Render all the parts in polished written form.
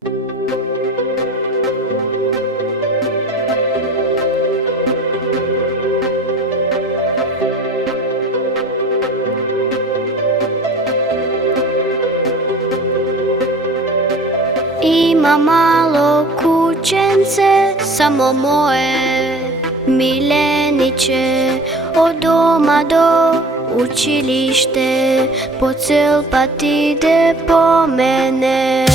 Има мало кученце, само мое милениче, од дома до училиште, по цел пат иде по мене.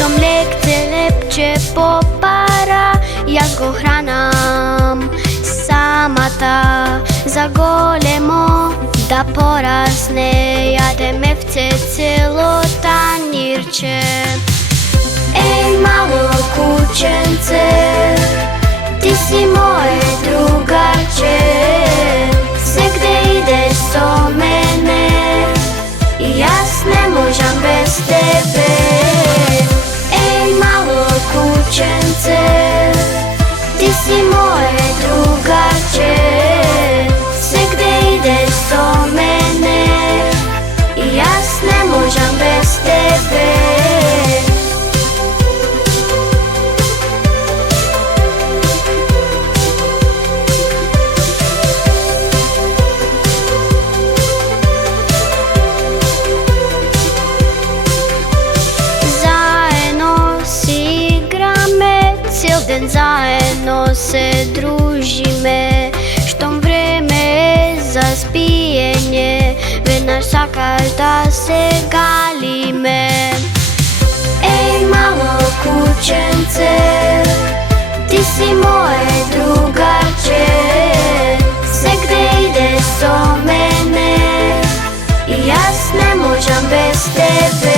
Со млекце лепче по пара, јас го хранам самата, за големо да порасне, јаде мевце цело танирче. Еј, мало кученце, ти си моје другарче, сегде идеш со мене, и јас не можам без тебе. Еј, мало кученце, ти си моје другарче, сегде идеш со мене, и јас не можам без тебе. Заедно си играме, цел ден заедно се дружиме, штом време е за спиење, веднаш сакаш да се галиме. Еј, мало кученце, ти си моје другарче, сегде идеш со мене, и јас не можам без тебе.